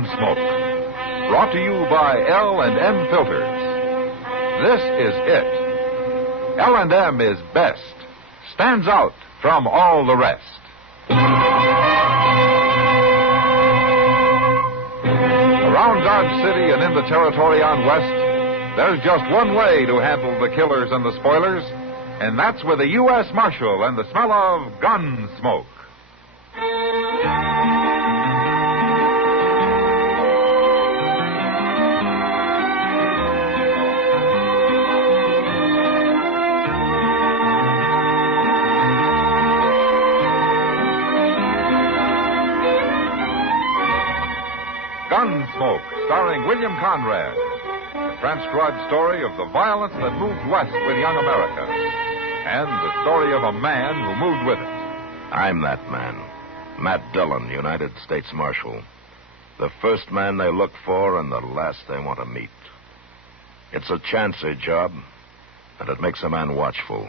Gunsmoke, brought to you by L&M Filters. This is it. L&M is best, stands out from all the rest. Around Dodge City and in the territory on West, there's just one way to handle the killers and the spoilers, and that's with a U.S. Marshal and the smell of Gunsmoke. Gunsmoke, starring William Conrad. The transcribed story of the violence that moved west with young America. And the story of a man who moved with it. I'm that man. Matt Dillon, United States Marshal. The first man they look for and the last they want to meet. It's a chancy job, and it makes a man watchful.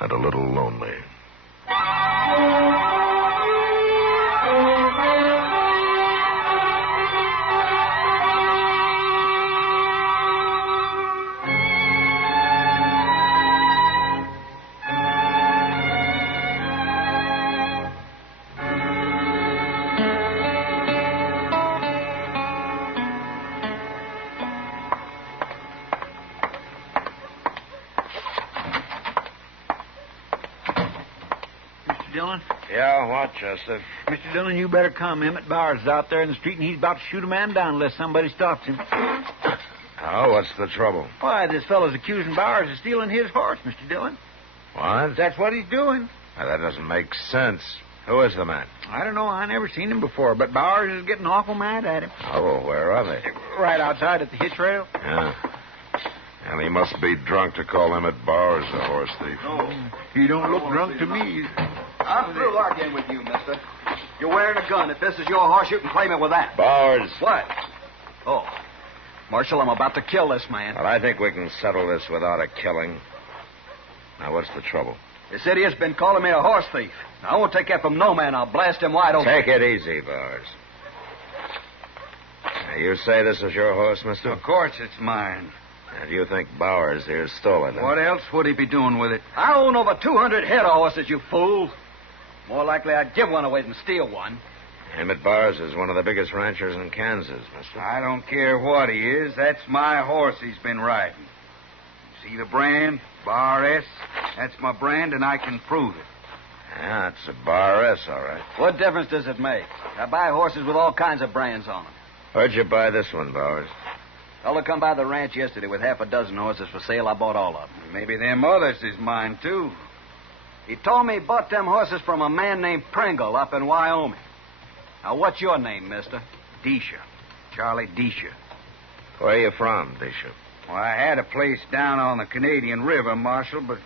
And a little lonely. Dillon? Yeah, what, Chester? Mr. Dillon, you better come. Emmett Bowers is out there in the street, and he's about to shoot a man down unless somebody stops him. Oh, what's the trouble? Why, this fellow's accusing Bowers of stealing his horse, Mr. Dillon. What? That's what he's doing. Now, that doesn't make sense. Who is the man? I don't know. I never seen him before, but Bowers is getting awful mad at him. Oh, where are they? Right outside at the hitch rail. Yeah. And he must be drunk to call Emmett Bowers a horse thief. Oh, he don't look drunk to me. I'm through arguing with you, mister. You're wearing a gun. If this is your horse, you can claim it with that. Bowers. What? Oh. Marshal, I'm about to kill this man. Well, I think we can settle this without a killing. Now, what's the trouble? This idiot's been calling me a horse thief. I won't take that from no man. I'll blast him wide open. Take it easy, Bowers. Now, you say this is your horse, mister? Of course it's mine. And you think Bowers here stole it? What else would he be doing with it? I own over 200 head of horses, you fool. More likely I'd give one away than steal one. Emmett Bowers is one of the biggest ranchers in Kansas, mister. I don't care what he is. That's my horse he's been riding. See the brand? Bar S? That's my brand, and I can prove it. Yeah, it's a Bar S, all right. What difference does it make? I buy horses with all kinds of brands on them. Where'd you buy this one, Bowers? Fellow come by the ranch yesterday with half a dozen horses for sale. I bought all of them. Maybe them others is mine, too. He told me he bought them horses from a man named Pringle up in Wyoming. Now, what's your name, mister? Disha. Charlie Disha. Where are you from, Disha? Well, I had a place down on the Canadian River, Marshal, but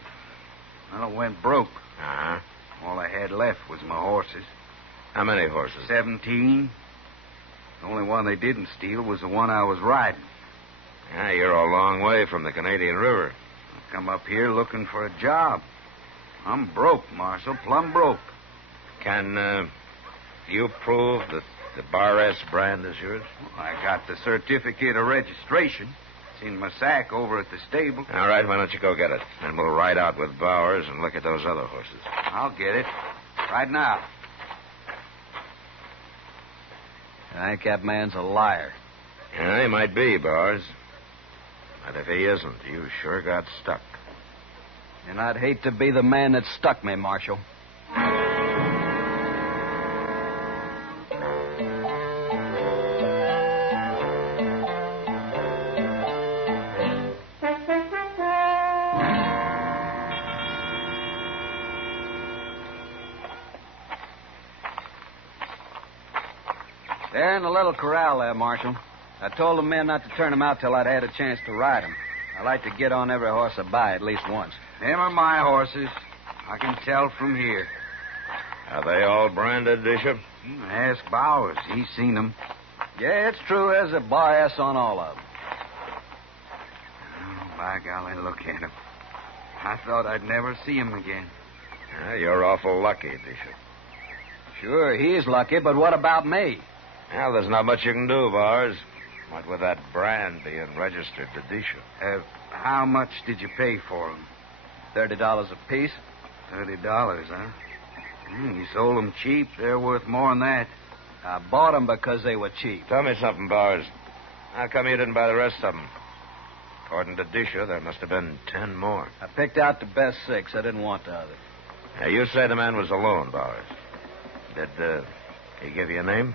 well, it went broke. Uh-huh. All I had left was my horses. How many horses? 17. The only one they didn't steal was the one I was riding. Yeah, you're a long way from the Canadian River. I come up here looking for a job. I'm broke, Marshal, plumb broke. Can you prove that the Bar S brand is yours? Well, I got the certificate of registration. It's in my sack over at the stable. All right, why don't you go get it? And we'll ride out with Bowers and look at those other horses. I'll get it. Right now. I think that man's a liar. Yeah, he might be, Bowers. But if he isn't, you sure got stuck. And I'd hate to be the man that stuck me, Marshal. They're in the little corral there, Marshal. I told the men not to turn them out till I'd had a chance to ride them. I like to get on every horse I buy at least once. Them are my horses. I can tell from here. Are they all branded, Bishop? Ask Bowers. He's seen them. Yeah, it's true. There's a Bar S on all of them. Oh, by golly, look at him. I thought I'd never see him again. Yeah, you're awful lucky, Bishop. Sure, he's lucky, but what about me? Well, there's not much you can do, Bowers. What with that brand being registered to Disha. How much did you pay for them? $30 apiece. $30, huh? You sold them cheap. They're worth more than that. I bought them because they were cheap. Tell me something, Bowers. How come you didn't buy the rest of them? According to Disha, there must have been 10 more. I picked out the best 6. I didn't want the others. Now, you say the man was alone, Bowers. Did he give you a name?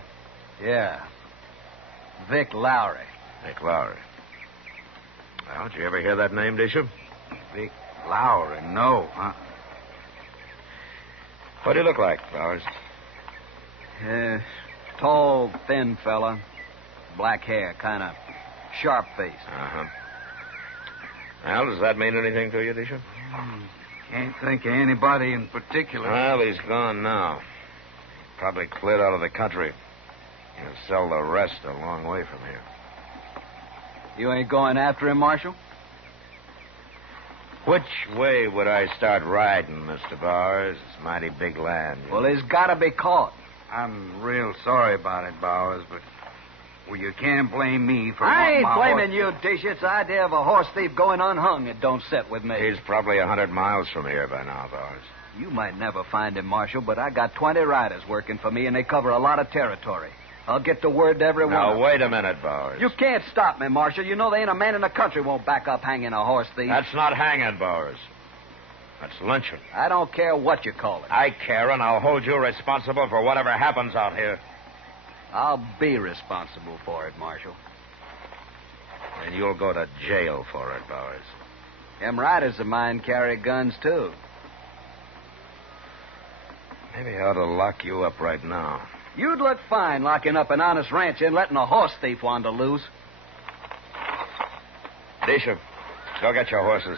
Yeah. Vic Lowry. Vic Lowry. Well, did you ever hear that name, Disha? Vic Lowry? No, huh? What do you look like, Bowers? Tall, thin fella. Black hair, kind of sharp-faced. Uh-huh. Well, does that mean anything to you, Disha? Can't think of anybody in particular. Well, he's gone now. Probably cleared out of the country. He'll sell the rest a long way from here. You ain't going after him, Marshal? Which way would I start riding, Mr. Bowers? It's mighty big land. Well, he's got to be caught. I'm real sorry about it, Bowers, but... Well, you can't blame me for... I ain't my blaming horse. you, Dish. It's the idea of a horse thief going unhung that don't sit with me. He's probably 100 miles from here by now, Bowers. You might never find him, Marshal, but I got 20 riders working for me, and they cover a lot of territory. I'll get the word to everyone. Now, wait a minute, Bowers. You can't stop me, Marshal. You know there ain't a man in the country won't back up hanging a horse thief. That's not hanging, Bowers. That's lynching. I don't care what you call it. I care, and I'll hold you responsible for whatever happens out here. I'll be responsible for it, Marshal. And you'll go to jail for it, Bowers. Them riders of mine carry guns, too. Maybe I ought to lock you up right now. You'd look fine locking up an honest rancher and letting a horse thief wander loose. Disha, go get your horses.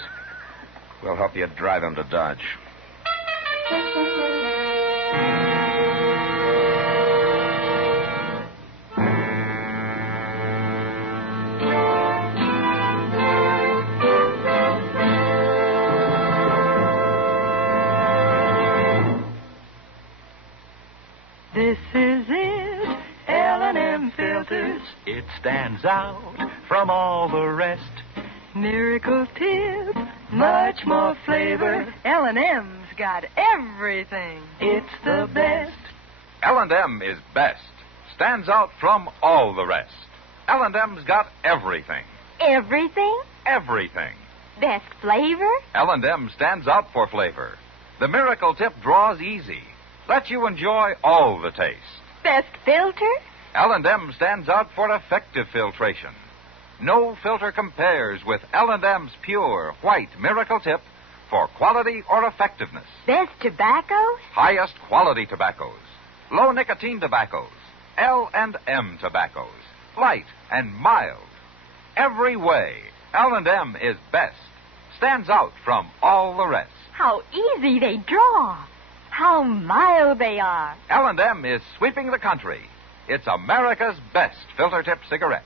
We'll help you drive them to Dodge. This is it, L&M Filters. It stands out from all the rest. Miracle tip, much more flavor. L&M's got everything. It's the best. L&M is best. Stands out from all the rest. L&M's got everything. Everything? Everything. Best flavor? L&M stands out for flavor. The Miracle Tip draws easy. Lets you enjoy all the taste. Best filter? L&M stands out for effective filtration. No filter compares with L&M's pure, white Miracle Tip for quality or effectiveness. Best tobaccos? Highest quality tobaccos. Low nicotine tobaccos. L&M tobaccos. Light and mild. Every way, L&M is best. Stands out from all the rest. How easy they draw. How mild they are. L&M is sweeping the country. It's America's best filter tip cigarette.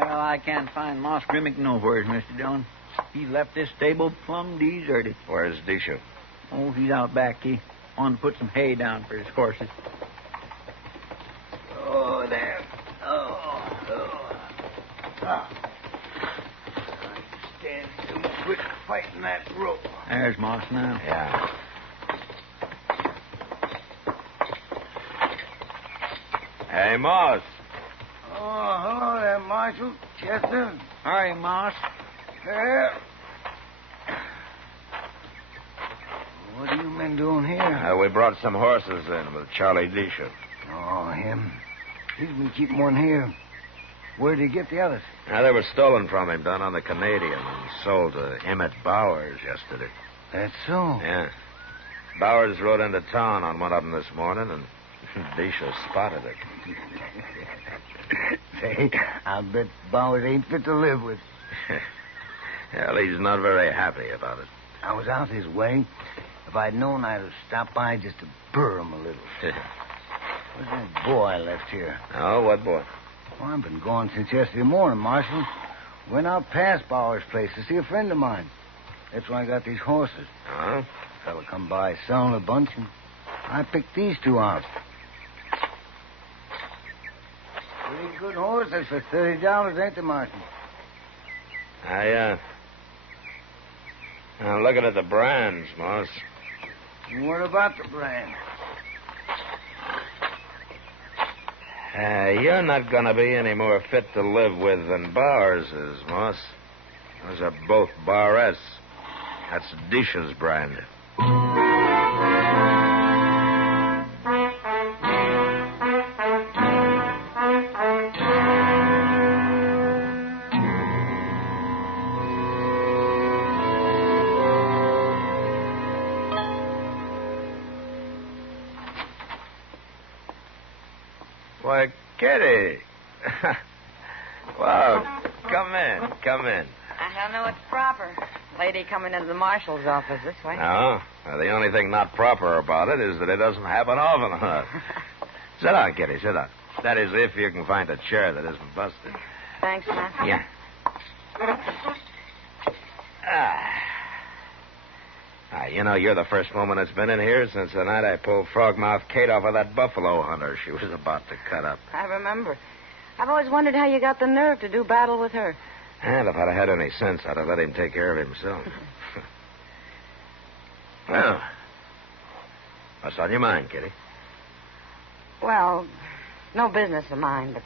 Well, I can't find Moss Grimmick nowhere, Mr. Dillon. He left this stable plumb deserted. Where's Disha? Oh, he's out back. He wanted to put some hay down for his horses. Oh, there. I stand too quick fighting that rope. There's Moss now. Yeah. Hey, Moss. Oh, hello there, Marshal. Chester. Hi, Moss. Well, what have you been doing here? We brought some horses in with Charlie Disha. Oh, him. He's been keeping one here. Where did he get the others? They were stolen from him down on the Canadian and sold to Emmett Bowers yesterday. That's so. Yeah. Bowers rode into town on one of them this morning, and Disha spotted it. Say, I bet Bowers ain't fit to live with. Well, he's not very happy about it. I was out his way. If I'd known, I'd have stopped by just to burr him a little. Where's that boy I left here? Oh, what boy? Well, I've been gone since yesterday morning, Marshal. Went out past Bowers' place to see a friend of mine. That's why I got these horses. Huh? Fella come by selling a bunch, and I picked these two out. Pretty good horses for $30, ain't they, Marshal? I'm looking at the brands, Moss. What about the brand? You're not going to be any more fit to live with than Bowers is, Moss. Those are both Bar S. That's Disha's brand. Why, Kitty. Well, come in. I don't know what's proper. Lady coming into the marshal's office this way. No. Well, the only thing not proper about it is that it doesn't happen often enough. Sit down, Kitty, sit down. That is, if you can find a chair that isn't busted. Thanks, Matt. Yeah. You know, you're the first woman that's been in here since the night I pulled Frogmouth Kate off of that buffalo hunter she was about to cut up. I remember. I've always wondered how you got the nerve to do battle with her. And if I'd have had any sense, I'd have let him take care of himself. Well, what's on your mind, Kitty? Well, no business of mine, but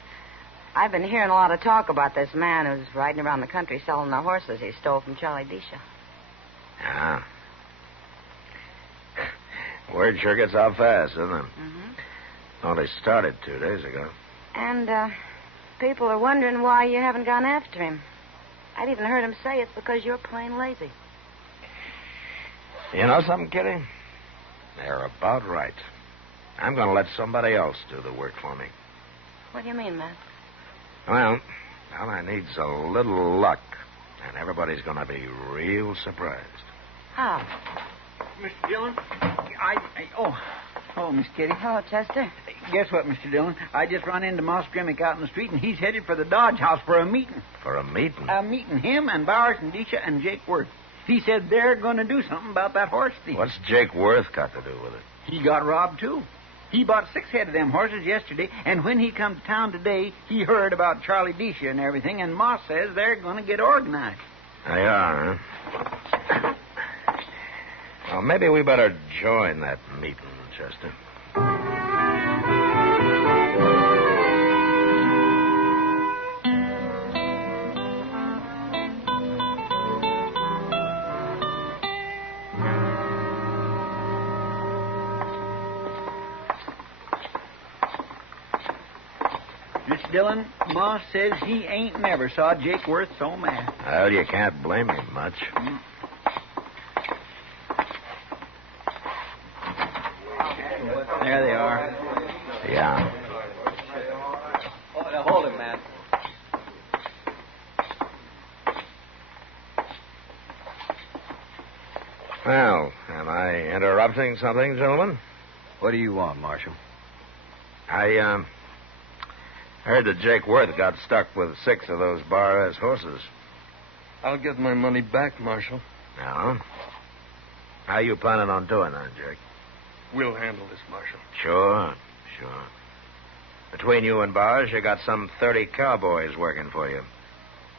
I've been hearing a lot of talk about this man who's riding around the country selling the horses he stole from Charlie Disha. Yeah. Word sure gets out fast, doesn't it? Mm-hmm. Only started 2 days ago. And people are wondering why you haven't gone after him. I've even heard him say it's because you're plain lazy. You know something, Kitty? They're about right. I'm going to let somebody else do the work for me. What do you mean, Matt? Well, all I need's a little luck, and everybody's going to be real surprised. How? Mr. Dillon, Oh, Miss Kitty. Hello, Chester. Guess what, Mr. Dillon? I just run into Moss Grimmick out in the street, and he's headed for the Dodge House for a meeting. For a meeting? A meeting, him and Bowers and Disha and Jake Worth. He said they're going to do something about that horse thief. What's Jake Worth got to do with it? He got robbed, too. He bought 6 head of them horses yesterday, and when he come to town today, he heard about Charlie Disha and everything, and Moss says they're going to get organized. They are, huh? Well, maybe we better join that meeting, Chester. Mr. Dillon, Moss says he ain't never saw Jake Worth so mad. Well, you can't blame him much. There they are. Yeah. Hold it, man. Well, am I interrupting something, gentlemen? What do you want, Marshal? I heard that Jake Worth got stuck with 6 of those Bar S horses. I'll get my money back, Marshal. No? How you planning on doing that, Jake? We'll handle this, Marshal. Sure. Between you and Bars, you got some 30 cowboys working for you.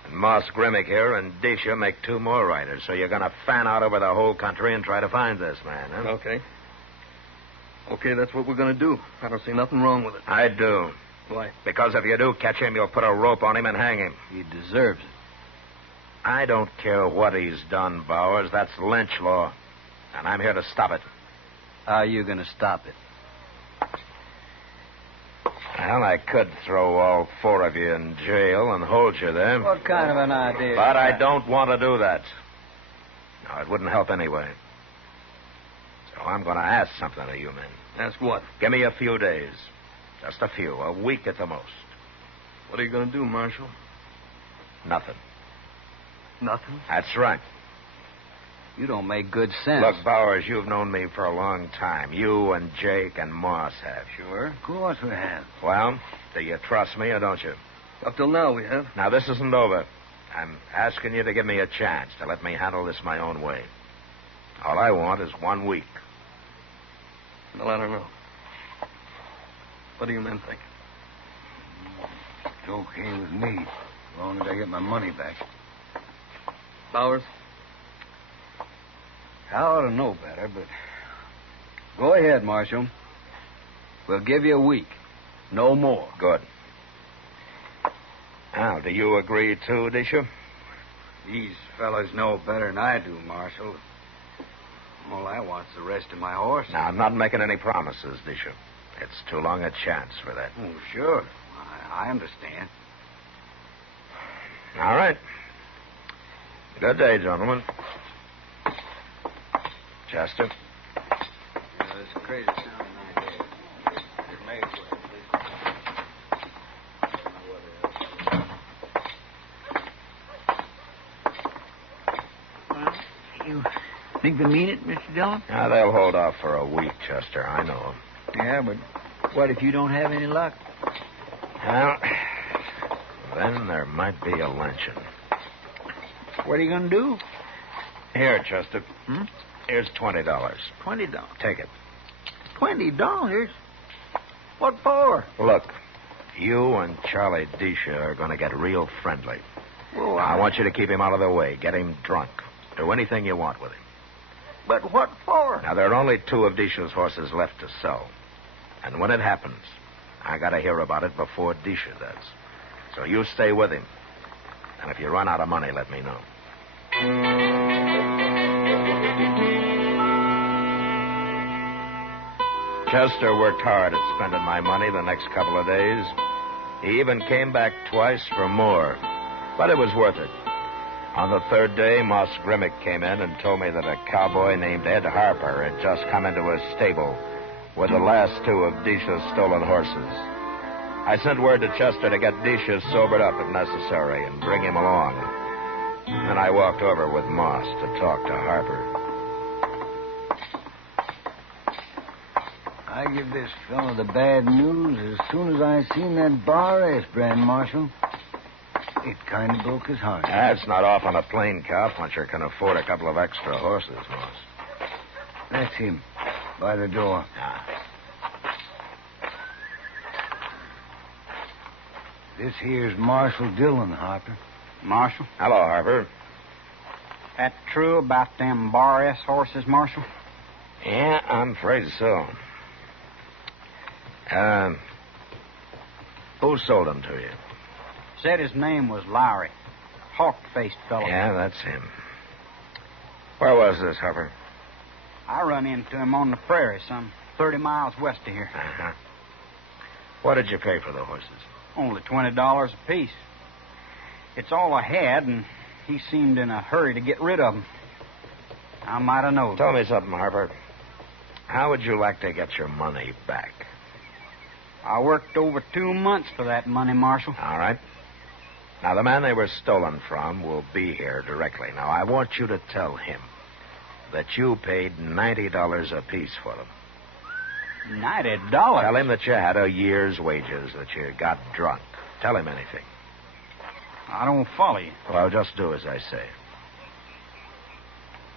And Moss Grimmick here and Disha make 2 more riders, so you're going to fan out over the whole country and try to find this man, huh? Okay, that's what we're going to do. I don't see nothing wrong with it. I do. Why? Because if you do catch him, you'll put a rope on him and hang him. He deserves it. I don't care what he's done, Bowers. That's lynch law. And I'm here to stop it. How are you going to stop it? Well, I could throw all 4 of you in jail and hold you there. What kind of an idea? But I don't want to do that. No, it wouldn't help anyway. So I'm going to ask something of you men. Ask what? Give me a few days. Just a few. A week at the most. What are you going to do, Marshal? Nothing. Nothing? That's right. You don't make good sense. Look, Bowers, you've known me for a long time. You and Jake and Moss have. Sure. Of course we have. Well, do you trust me or don't you? Up till now, we have. Now, this isn't over. I'm asking you to give me a chance to let me handle this my own way. All I want is 1 week. Well, I don't know. What do you men think? It's okay with me, as long as I get my money back. Bowers? I ought to know better, but go ahead, Marshal. We'll give you a week. No more. Good. Now, do you agree, too, Disha? These fellas know better than I do, Marshal. All I want's the rest of my horse. Now, I'm not making any promises, Disha. It's too long a chance for that. Oh, sure. I understand. All right. Good day, gentlemen. Chester? It's crazy sounding idea. It may as Well, you think they mean it, Mr. Dillon? Now, they'll hold off for a week, Chester. I know them. Yeah, but what if you don't have any luck? Well, then there might be a luncheon. What are you going to do? Here, Chester. Here's $20. $20. Take it. $20? What for? Look, you and Charlie Disha are going to get real friendly. Well, I want you to keep him out of the way. Get him drunk. Do anything you want with him. But what for? Now, there are only 2 of Disha's horses left to sell. And when it happens, I got to hear about it before Disha does. So you stay with him. And if you run out of money, let me know. Chester worked hard at spending my money the next couple of days. He even came back twice for more. But it was worth it. On the 3rd day, Moss Grimmick came in and told me that a cowboy named Ed Harper had just come into his stable with the last 2 of Disha's stolen horses. I sent word to Chester to get Disha sobered up if necessary and bring him along. Then I walked over with Moss to talk to Harper. I give this fellow the bad news as soon as I seen that Bar S brand, Marshal. It kind of broke his heart. That's not often a plain cowpuncher can afford a couple of extra horses, Moss. That's him, by the door. This here's Marshal Dillon, Harper. Marshal? Hello, Harper. That true about them Bar S horses, Marshal? Yeah, I'm afraid so. Who sold them to you? Said his name was Lowry. Hawk-faced fellow. Yeah, that's him. Where was this, Harper? I run into him on the prairie, some 30 miles west of here. Uh-huh. What did you pay for the horses? Only $20 apiece. It's all I had, and he seemed in a hurry to get rid of them. I might have known. Tell me something, Harper. How would you like to get your money back? I worked over 2 months for that money, Marshal. All right. Now, the man they were stolen from will be here directly. Now, I want you to tell him that you paid $90 apiece for them. $90? Tell him that you had a year's wages, that you got drunk. Tell him anything. I don't follow you. Well, just do as I say.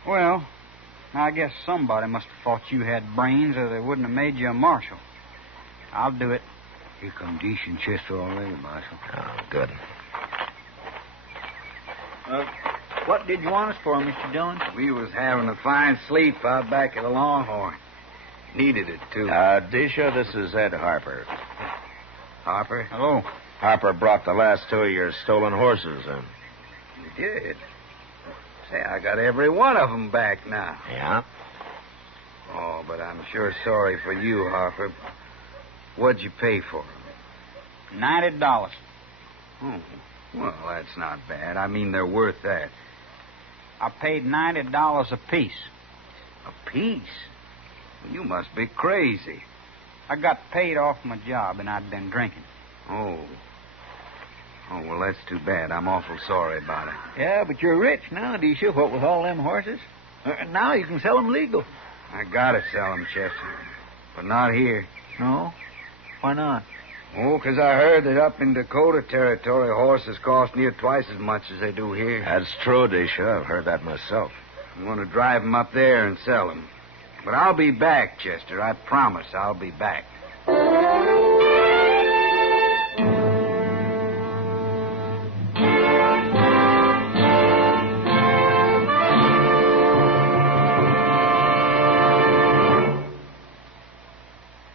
Well, I guess somebody must have thought you had brains or they wouldn't have made you a marshal. I'll do it. Here come Disha and Chester already, Marshal. Oh, good. What did you want us for, Mr. Dillon? We was having a fine sleep out back at the Longhorn. Needed it, too. Disha, this is Ed Harper. Harper? Hello. Harper brought the last 2 of your stolen horses in. You did? Say, I got every one of them back now. Yeah? Oh, but I'm sure sorry for you, Harper. What'd you pay for them? $90. Oh, well, that's not bad. I mean, they're worth that. I paid $90 apiece. A piece? Well, you must be crazy. I got paid off my job, and I'd been drinking. Oh. Oh, well, that's too bad. I'm awful sorry about it. Yeah, but you're rich now, Disha, what with all them horses. Now you can sell them legal. I gotta sell them, Chester. But not here. No? Why not? Oh, 'cause I heard that up in Dakota Territory, horses cost near twice as much as they do here. That's true, Disha. I've heard that myself. I'm going to drive them up there and sell them. But I'll be back, Chester. I promise I'll be back.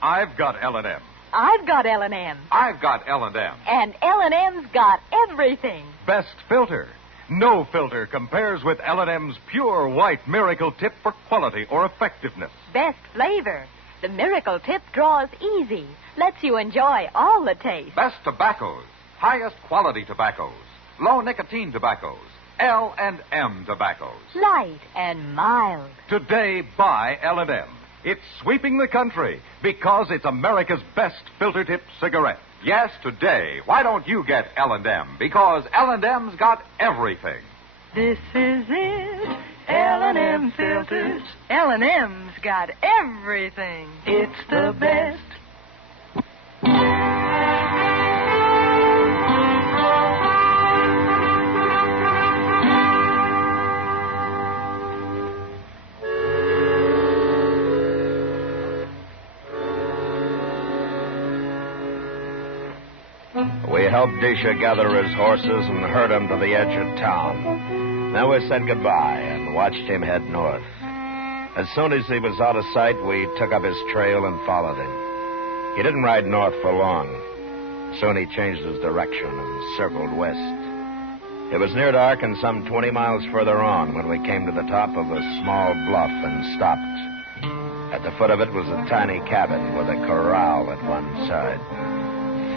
I've got L&M. I've got L&M. I've got L&M. And L&M's got everything. Best filter. No filter compares with L&M's pure white Miracle Tip for quality or effectiveness. Best flavor. The Miracle Tip draws easy. Lets you enjoy all the taste. Best tobaccos. Highest quality tobaccos. Low nicotine tobaccos. L&M tobaccos. Light and mild. Today, buy L&M. It's sweeping the country because it's America's best filter tip cigarette. Yes, today. Why don't you get L&M? Because L&M's got everything. This is it. L&M filters. L&M's got everything. It's the best. We helped Disha gather his horses and herd him to the edge of town. Then we said goodbye and watched him head north. As soon as he was out of sight, we took up his trail and followed him. He didn't ride north for long. Soon he changed his direction and circled west. It was near dark and some 20 miles further on when we came to the top of a small bluff and stopped. At the foot of it was a tiny cabin with a corral at one side,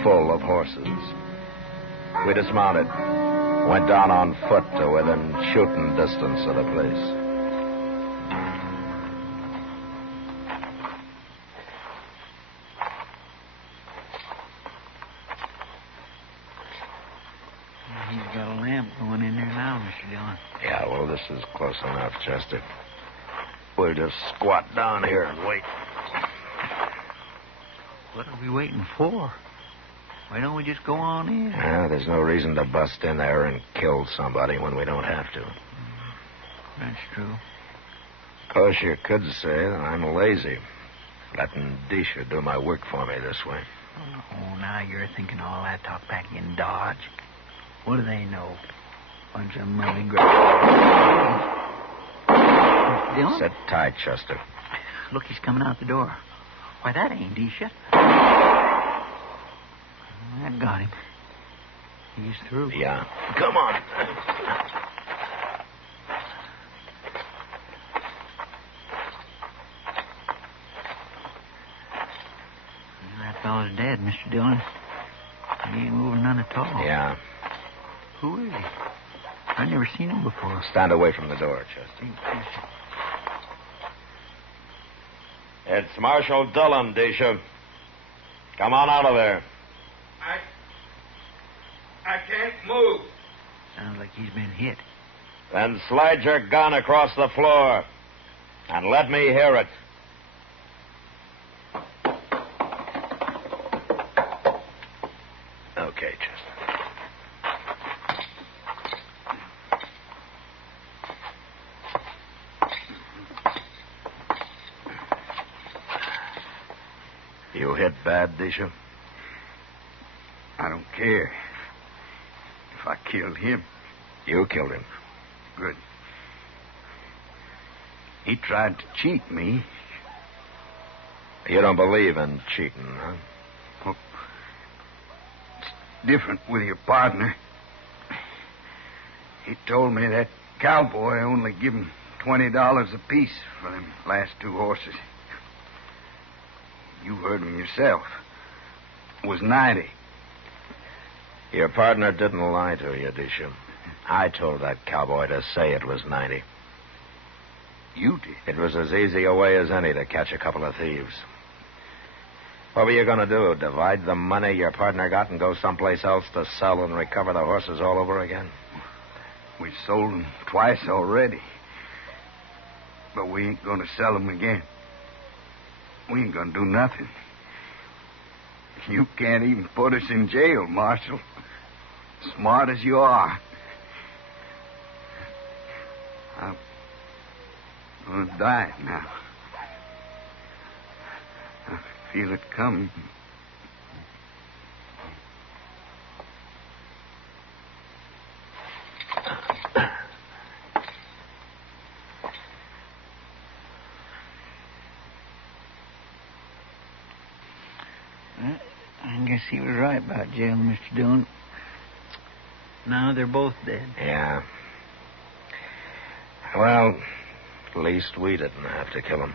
full of horses. We dismounted, went down on foot to within shooting distance of the place. He's got a lamp going in there now, Mr. Dillon. Yeah, well, this is close enough, Chester. We'll just squat down here and wait. What are we waiting for? Why don't we just go on in? There's no reason to bust in there and kill somebody when we don't have to. That's true. Of course, you could say that I'm lazy, letting Disha do my work for me this way. Oh, now you're thinking all that talk back in Dodge. What do they know? Bunch of mully Dillon? Sit tight, Chester. Look, he's coming out the door. Why, that ain't Disha. That got him. He's through. Yeah. Come on. That fellow's dead, Mr. Dillon. He ain't moving none at all. Yeah. Who is he? I've never seen him before. Stand away from the door, Chester. It's Marshal Dillon, Disha. Come on out of there. I can't move. Sounds like he's been hit. Then slide your gun across the floor and let me hear it. Okay, Chester. You hit bad, Disha? I don't care. If I killed him. You killed him. Good. He tried to cheat me. You don't believe in cheating, huh? Well, it's different with your partner. He told me that cowboy only give him $20 apiece for them last two horses. You heard him yourself. It was 90. Your partner didn't lie to you, Disha. I told that cowboy to say it was 90. You did? It was as easy a way as any to catch a couple of thieves. What were you going to do? Divide the money your partner got and go someplace else to sell and recover the horses all over again? We sold them twice already. But we ain't going to sell them again. We ain't going to do nothing. You can't even put us in jail, Marshal. Smart as you are. I'm going to die now. I feel it coming. I guess he was right about jail, Mr. Dillon. Now they're both dead. Yeah. Well, at least we didn't have to kill him.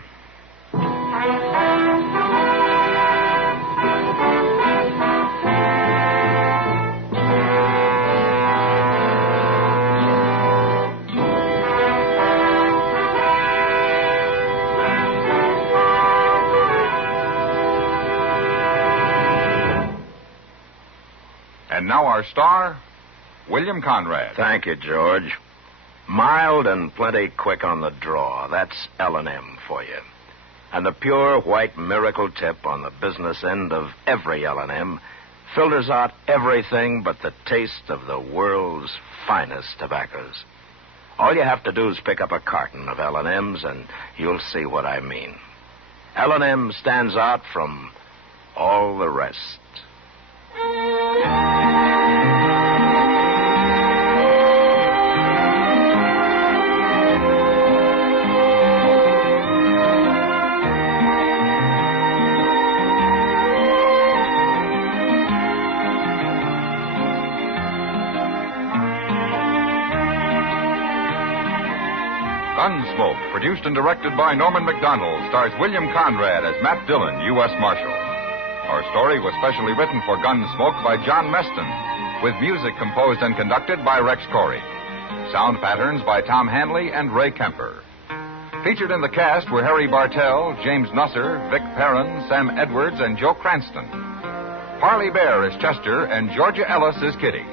And now our star, William Conrad. Thank you, George. Mild and plenty quick on the draw. That's L&M for you. And the pure white miracle tip on the business end of every L&M filters out everything but the taste of the world's finest tobaccos. All you have to do is pick up a carton of L&M's and you'll see what I mean. L&M stands out from all the rest. Gunsmoke, produced and directed by Norman MacDonnell, stars William Conrad as Matt Dillon, U.S. Marshal. Our story was specially written for Gunsmoke by John Meston, with music composed and conducted by Rex Corey. Sound patterns by Tom Hanley and Ray Kemper. Featured in the cast were Harry Bartell, James Nusser, Vic Perrin, Sam Edwards, and Joe Cranston. Parley Baer is Chester, and Georgia Ellis is Kitty.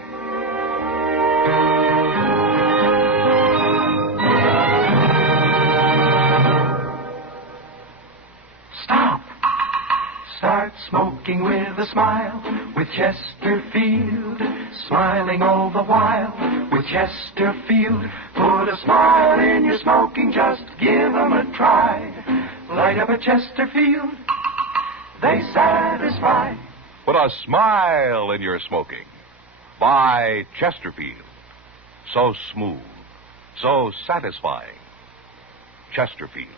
Start smoking with a smile with Chesterfield, smiling all the while with Chesterfield. Put a smile in your smoking, just give them a try. Light up a Chesterfield, they satisfy. Put a smile in your smoking. Buy Chesterfield. So smooth, so satisfying. Chesterfield.